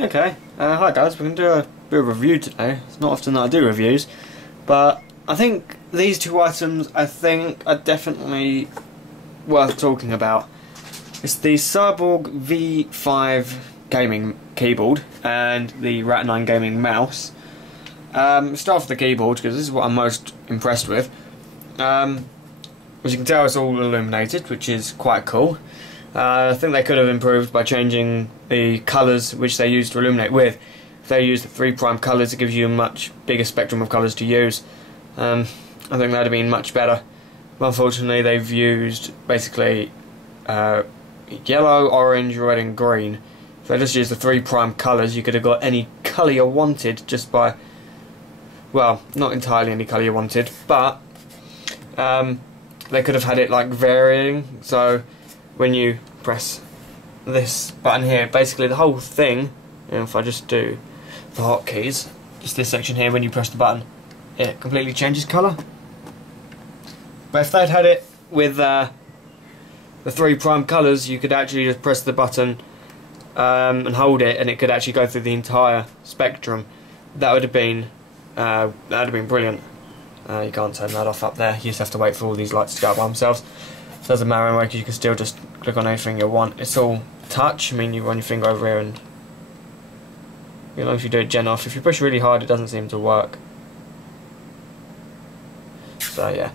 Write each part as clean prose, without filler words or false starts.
Okay, hi guys, we're going to do a bit of a review today. It's not often that I do reviews, but I think these two items are definitely worth talking about. It's the Cyborg V5 gaming keyboard and the Rat 9 gaming mouse. Start off with the keyboard because this is what I'm most impressed with. As you can tell, it's all illuminated, which is quite cool. I think they could have improved by changing the colours which they use to illuminate with. If they use the 3' colours, it gives you a much bigger spectrum of colours to use. I think that would have been much better. But unfortunately, they've used basically yellow, orange, red and green. If they just used the 3' colours, you could have got any colour you wanted just by, well, not entirely any colour you wanted, but they could have had it like varying. So when you press this button here, basically the whole thing, and if I just do the hotkeys, just this section here, when you press the button, it completely changes colour. But if they'd had it with the 3' colours, you could actually just press the button and hold it, and it could actually go through the entire spectrum. That would have been brilliant. You can't turn that off up there. You just have to wait for all these lights to go up by themselves. So doesn't matter anyway, because you can still just click on anything you want. It's all touch. I mean, you run your finger over here, and as long as you do it gen off. If you push really hard, it doesn't seem to work. So yeah,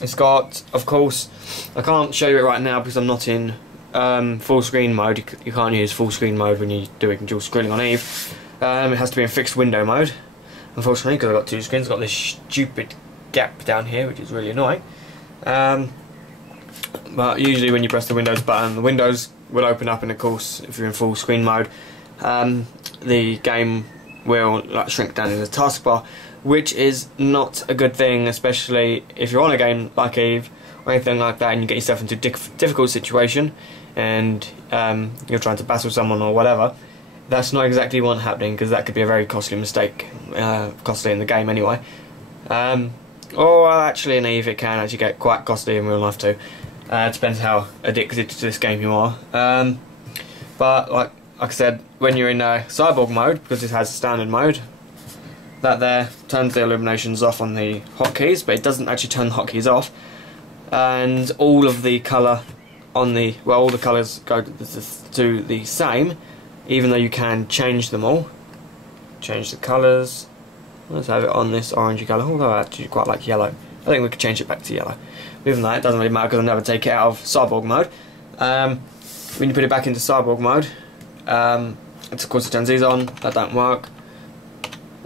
it's got, of course, I can't show you it right now because I'm not in full screen mode. You can't use full screen mode when you do it in dual scrolling on Eve. It has to be in fixed window mode. Unfortunately, because I've got two screens, I've got this stupid gap down here, which is really annoying. But usually when you press the Windows button, the windows will open up, and of course, if you're in full screen mode, the game will shrink down in the taskbar, which is not a good thing, especially if you're on a game like Eve or anything like that, and you get yourself into a difficult situation, and you're trying to battle someone or whatever. That's not exactly what's happening, because that could be a very costly mistake, costly in the game anyway. Or actually in Eve it can actually get quite costly in real life too. It depends how addicted to this game you are. But like I said, when you're in cyborg mode, because it has a standard mode, that there turns the illuminations off on the hotkeys, but it doesn't actually turn the hotkeys off. And all of the colour on the, well, all the colours go to the same, even though you can change them all. Change the colours. Let's have it on this orangey colour, although I actually quite like yellow. I think we could change it back to yellow. Even though it doesn't really matter because I'll never take it out of cyborg mode. When you put it back into cyborg mode, it's of course it turns these on. That don't work,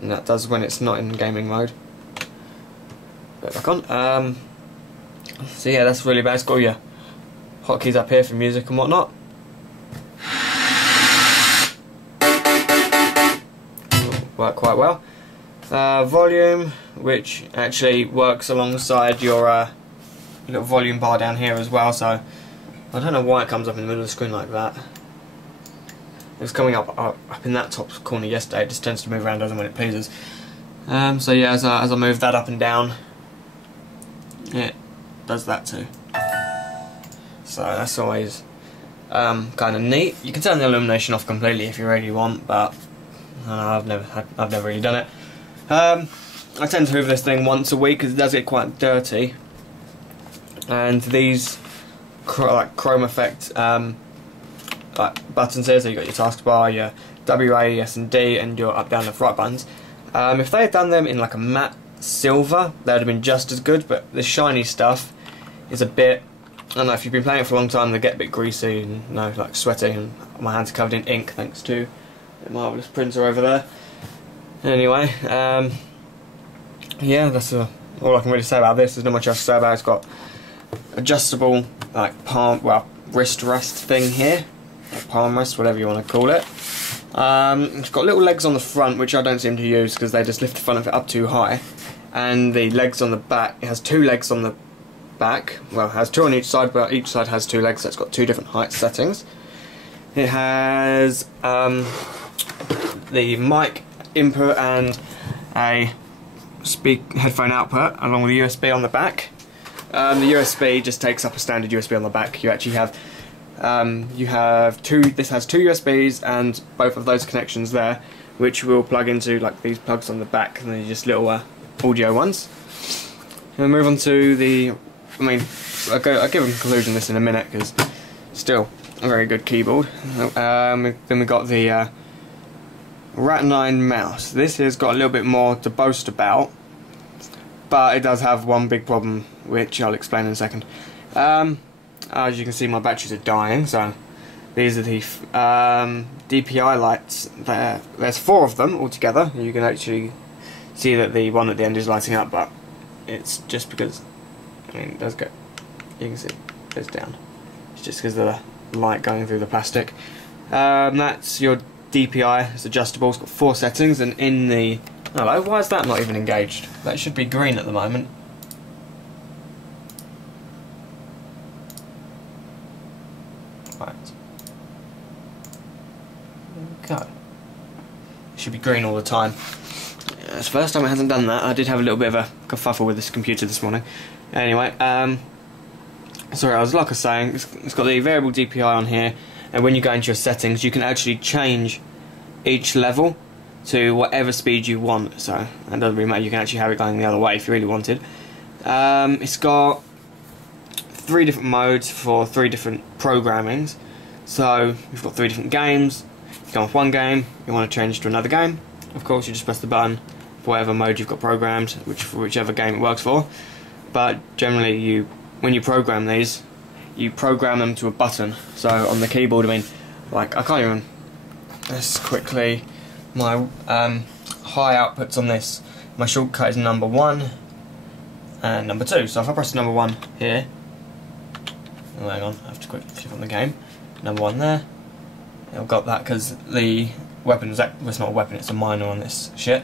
and that does when it's not in gaming mode. Put it back on. So yeah, that's really bad. It's got your hotkeys up here for music and whatnot. Work quite well. Volume, which actually works alongside your little volume bar down here as well, so I don't know why it comes up in the middle of the screen like that. It was coming up in that top corner yesterday. It just tends to move around as and when it pleases. So yeah, as I move that up and down, it does that too. So that's always kind of neat. You can turn the illumination off completely if you really want, but I've never really done it. I tend to hoover this thing once a week because it does get quite dirty, and these chrome effect like buttons here, so you've got your taskbar, your WA, S and D, and your up, down, left, right buttons. If they had done them in like a matte silver, that would have been just as good, but the shiny stuff is a bit, I don't know, if you've been playing it for a long time, they get a bit greasy and like sweaty, and my hands are covered in ink thanks to the marvellous printer over there. Anyway, yeah, that's all I can really say about this. There's not much else to say about it. It's got adjustable like palm, well, wrist rest thing here, or palm rest, whatever you want to call it. It's got little legs on the front, which I don't seem to use because they just lift the front of it up too high, and the legs on the back. It has two legs on the back. Well, it has two on each side, but each side has two legs, so it's got two different height settings. It has the mic input and a headphone output, along with a USB on the back. The USB just takes up a standard USB on the back. You actually have you have this has two USBs and both of those connections there, which will plug into like these plugs on the back, and they're just little audio ones. We'll move on to I'll give a conclusion to this in a minute, because still a very good keyboard. Then we got the Rat9 mouse. This has got a little bit more to boast about, but it does have one big problem, which I'll explain in a second. As you can see, my batteries are dying, so these are the DPI lights. There's 4 of them altogether. You can actually see that the one at the end is lighting up, but it's just because, it does go, you can see it goes down. It's just because of the light going through the plastic. That's your DPI, it's adjustable, it's got 4 settings, and in the, hello, why is that not even engaged? That should be green at the moment. Right. There we go. It should be green all the time. It's the first time it hasn't done that. I did have a little bit of a kerfuffle with this computer this morning. Anyway, sorry, like I was saying, it's got the variable DPI on here, and when you go into your settings, you can actually change each level to whatever speed you want. So that doesn't really matter. You can actually have it going the other way if you really wanted. It's got 3 different modes for 3 different programmings. So you've got 3 different games. You go off one game, you want to change to another game. Of course, you just press the button for whatever mode you've got programmed, for whichever game it works for. But generally, when you program these, you program them to a button. So on the keyboard, like I can't even. Let's quickly. My high outputs on this. My shortcut is number 1 and number 2. So if I press number 1 here, oh, hang on, I have to quickly click on the game. Number 1 there. I've got that because the weapon is it's not a weapon, it's a minor on this shit.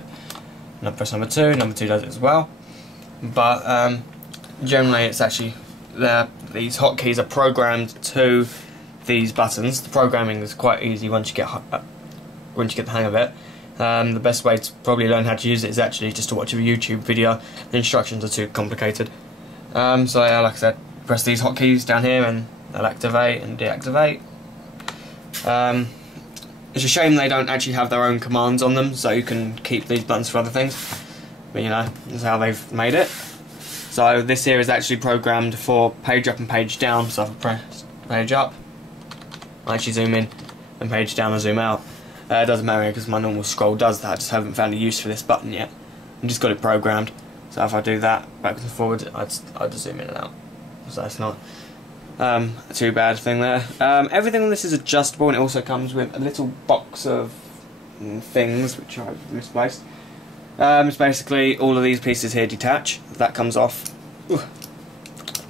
And I press number 2. Number 2 does it as well. But generally, it's actually these hotkeys are programmed to these buttons. The programming is quite easy once you get the hang of it. The best way to probably learn how to use it is actually just to watch a YouTube video. The instructions are too complicated. So yeah, like I said, press these hotkeys down here and they'll activate and deactivate. It's a shame they don't actually have their own commands on them, so you can keep these buttons for other things. But you know, that's how they've made it. So this here is actually programmed for page up and page down. So if I press page up, I actually zoom in, and page down I zoom out. It doesn't matter because my normal scroll does that. I just haven't found a use for this button yet. I've just got it programmed. So if I do that backwards and forwards, I'd just zoom in and out. So it's not a too bad thing there. Everything on this is adjustable, and it also comes with a little box of things which I've misplaced. It's basically all of these pieces here detach. That comes off. Ooh,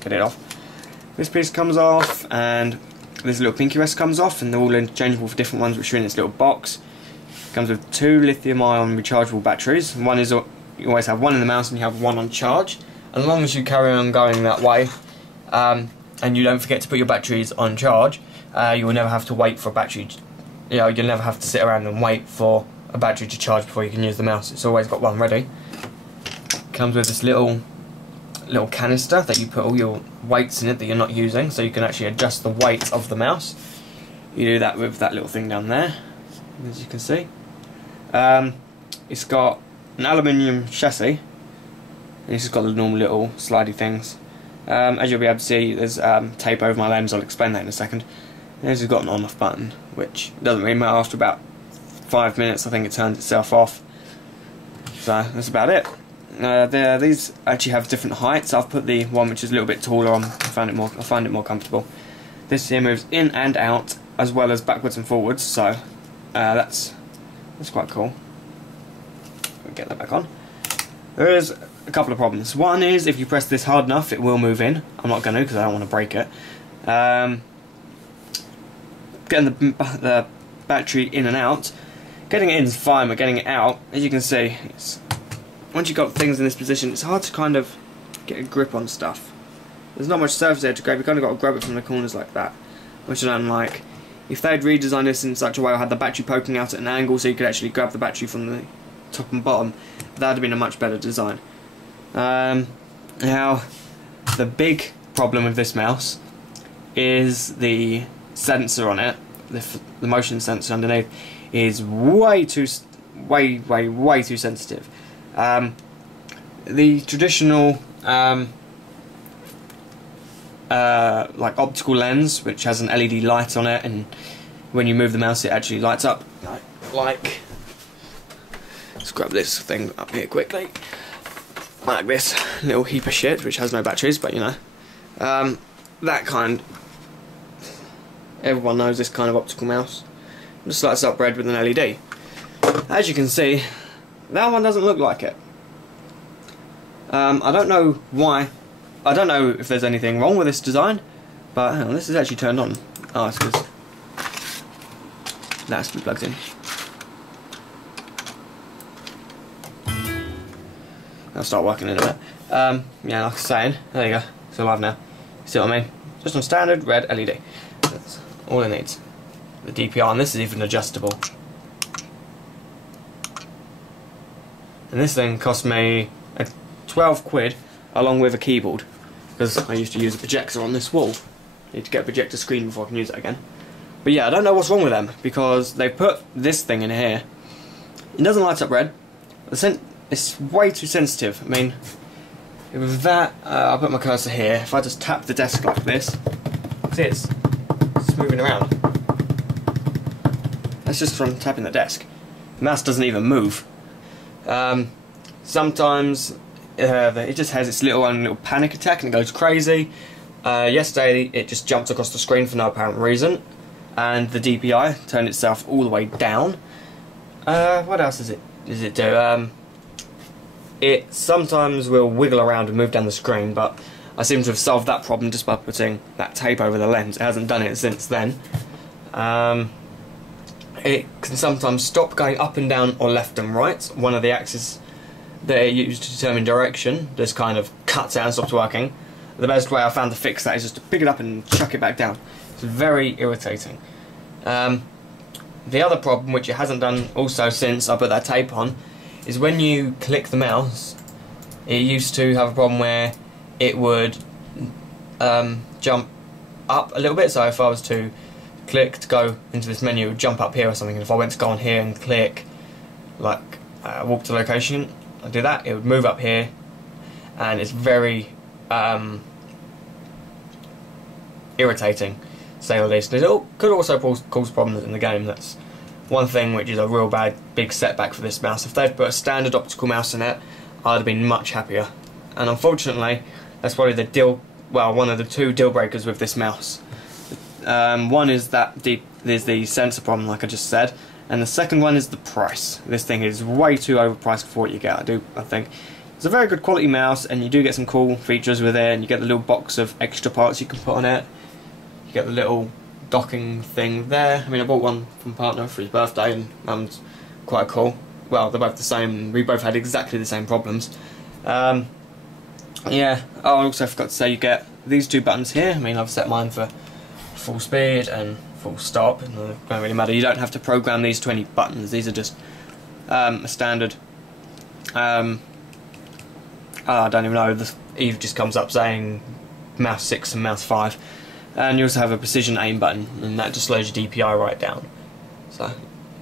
get it off. This piece comes off, and this little pinky rest comes off, and they're all interchangeable for different ones which are in this little box. It comes with 2 lithium-ion rechargeable batteries. One is, you always have one in the mouse and you have one on charge. As long as you carry on going that way, and you don't forget to put your batteries on charge, you will never have to wait for a battery. You'll never have to sit around and wait for a battery to charge before you can use the mouse. It's always got one ready. Comes with this little canister that you put all your weights in it that you're not using, so you can actually adjust the weight of the mouse. You do that with that little thing down there, as you can see. It's got an aluminium chassis, and it's got the normal little slidey things. As you'll be able to see, there's tape over my lens. I'll explain that in a second. This has got an on-off button, which doesn't really matter. After about 5 minutes, I think it turns itself off. So that's about it. These actually have different heights. I've put the one which is a little bit taller on. I find it more comfortable. This here moves in and out as well as backwards and forwards. So that's quite cool. We'll get that back on. There is a couple of problems. One is if you press this hard enough, it will move in. I'm not going to because I don't want to break it. Getting the battery in and out. Getting it in is fine, but getting it out, as you can see, once you've got things in this position, it's hard to kind of get a grip on stuff. There's not much surface area to grab. You've kind of got to grab it from the corners like that, which I don't like. If they'd redesigned this in such a way I had the battery poking out at an angle so you could actually grab the battery from the top and bottom, that would have been a much better design. Now, the big problem with this mouse is the sensor on it, the motion sensor underneath, is way too sensitive. The traditional like optical lens, which has an LED light on it, and when you move the mouse it actually lights up like let's grab this thing up here quickly, like this little heap of shit which has no batteries, but you know, that kind, everyone knows this kind of optical mouse, just lights up red with an LED. As you can see, that one doesn't look like it. I don't know why. I don't know if there's anything wrong with this design, but hang on, this is actually turned on. Oh, it's because that has to be plugged in. I'll start working in a bit. Yeah, like I was saying, there you go, it's alive now. See what I mean? Just on standard red LED. That's all it needs. The DPI, and this is even adjustable. And this thing cost me 12 quid along with a keyboard, because I used to use a projector on this wall. Need to get a projector screen before I can use it again. But yeah, I don't know what's wrong with them, because they put this thing in here. It doesn't light up red. It's way too sensitive. I mean, with that, I'll put my cursor here. If I just tap the desk like this, see it's moving around. That's just from tapping the desk. The mouse doesn't even move. Sometimes it just has its little panic attack and it goes crazy. Yesterday it just jumped across the screen for no apparent reason, and the DPI turned itself all the way down. What else does it do? It sometimes will wiggle around and move down the screen, but I seem to have solved that problem just by putting that tape over the lens. It hasn't done it since then. It can sometimes stop going up and down or left and right. One of the axes that it used to determine direction just kind of cuts out and stops working. The best way I found to fix that is just to pick it up and chuck it back down. It's very irritating. The other problem, which it hasn't done also since I put that tape on, is when you click the mouse, it used to have a problem where it would jump up a little bit. So if I was to click to go into this menu, it would jump up here or something, and if I went to go on here and click like walk to location, I do that, it would move up here, and it's very irritating, to say the least. It could also cause problems in the game. That's one thing which is a real big setback for this mouse. If they'd put a standard optical mouse in it, I'd have been much happier. And unfortunately, that's probably one of the two deal breakers with this mouse. One is there's the sensor problem, like I just said, and the second one is the price. This thing is way too overpriced for what you get. I think it's a very good quality mouse, and you do get some cool features with it, and you get the little box of extra parts you can put on it. You get the little docking thing there. I mean, I bought one from partner for his birthday, and Mum's quite cool. Well, they're both the same. We both had exactly the same problems. Yeah. Oh, I also forgot to say you get these two buttons here. I mean, I've set mine for full speed and full stop, and it don't really matter. You don't have to program these to any buttons. These are just a standard. I don't even know. The Eve just comes up saying mouse 6 and mouse 5. And you also have a precision aim button, and that just slows your DPI right down. So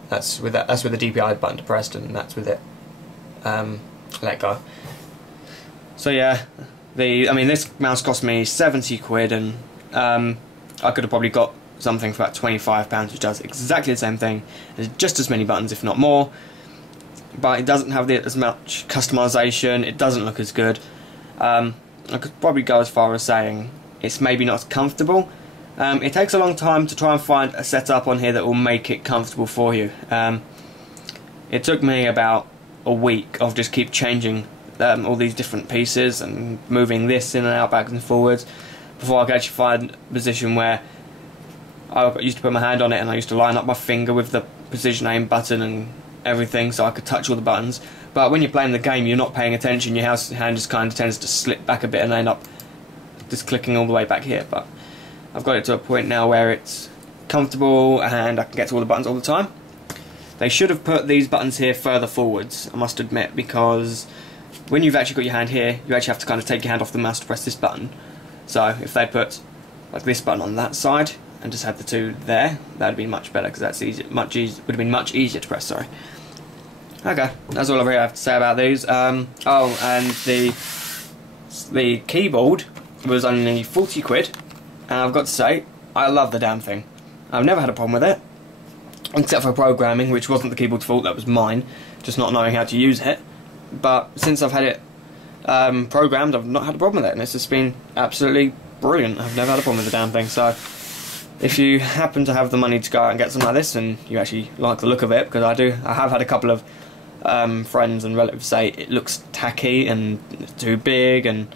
that's with the DPI button depressed, and that's with it let go. So yeah, I mean, this mouse cost me 70 quid, and I could have probably got something for about £25 which does exactly the same thing. There's just as many buttons, if not more, but it doesn't have as much customization. It doesn't look as good. I could probably go as far as saying it's maybe not as comfortable. It takes a long time to try and find a setup on here that will make it comfortable for you. It took me about a week of just keep changing all these different pieces and moving this in and out, back and forwards, before I could actually find a position where I used to put my hand on it and I used to line up my finger with the precision aim button and everything so I could touch all the buttons. But when you're playing the game, you're not paying attention. Your hand just kind of tends to slip back a bit and end up just clicking all the way back here. But I've got it to a point now where it's comfortable and I can get to all the buttons all the time. They should have put these buttons here further forwards, I must admit, because when you've actually got your hand here, you actually have to kind of take your hand off the mouse to press this button. So if they put like this button on that side, and just had the two there, that'd be much better, because that's easy, would have been much easier to press. Sorry. Okay, that's all I really have to say about these. Oh, and the keyboard was only 40 quid, and I've got to say, I love the damn thing. I've never had a problem with it, except for programming, which wasn't the keyboard's fault, that was mine, just not knowing how to use it. But since I've had it programmed, I've not had a problem with it, and it's just been absolutely brilliant. I've never had a problem with the damn thing. So if you happen to have the money to go out and get something like this, and you actually like the look of it, because I have had a couple of friends and relatives say it looks tacky and too big and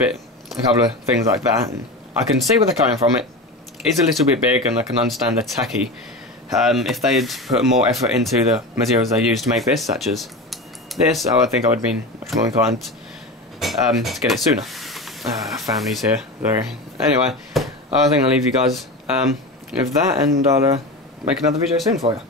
a couple of things like that, and I can see where they're coming from. It is a little bit big, and I can understand the tacky. If they had put more effort into the materials they used to make this, such as this, I think I would have been much more inclined to get it sooner. Family's here. Sorry. Anyway, I think I'll leave you guys with that, and I'll make another video soon for you.